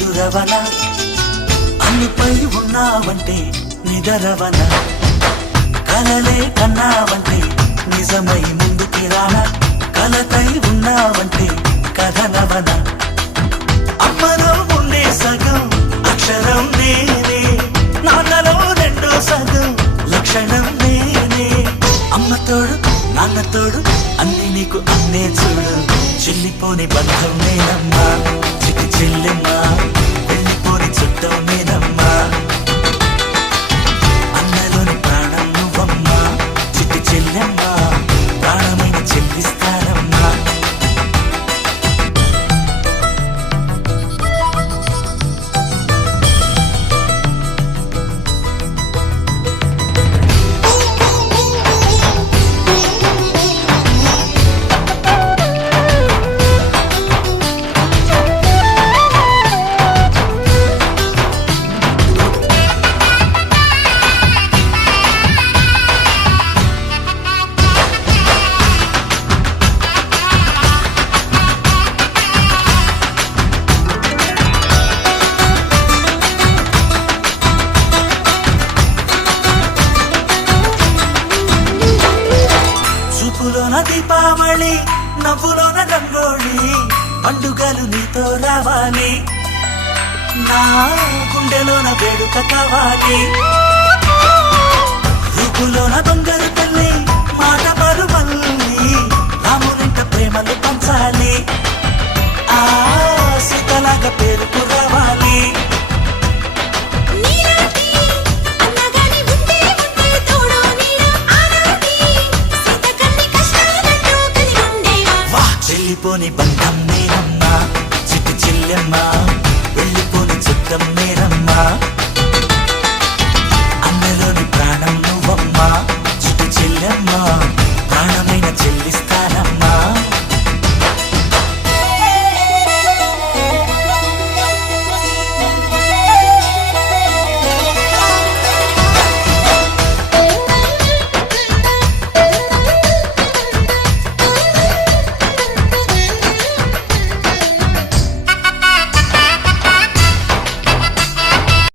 ఎదురవన అన్నిపై ఉన్నావంటే నిదరవన కలలే కన్నావంటే నిజమై ముందుకి రానా కలతై ఉన్నావంటే కథనవన అమ్మలో ఉండే సగం అక్షరం నేనే నాన్నలో రెండో సగం లక్షణం నేనే అమ్మ తోడు నాన్న తోడు అన్ని నీకు అన్నే చూడు చెల్లిపోని బంధం నేనమ్మా చిటి చెల్లెమ్మా వెళ్ళిపోని చుట్టం నేనమ్మా అన్నలోని ప్రాణం నువ్వమ్మా చిటి చెల్లెమ్మా ప్రాణమైన చెల్లిస్తానమ్మా చూపులోన దీపావళి నవ్వులోన రంగోళి పండుగలు నీతో రావాలి నా గుండెలోన వేడుక కావాలి రూపులోన దొంగలు తల్లి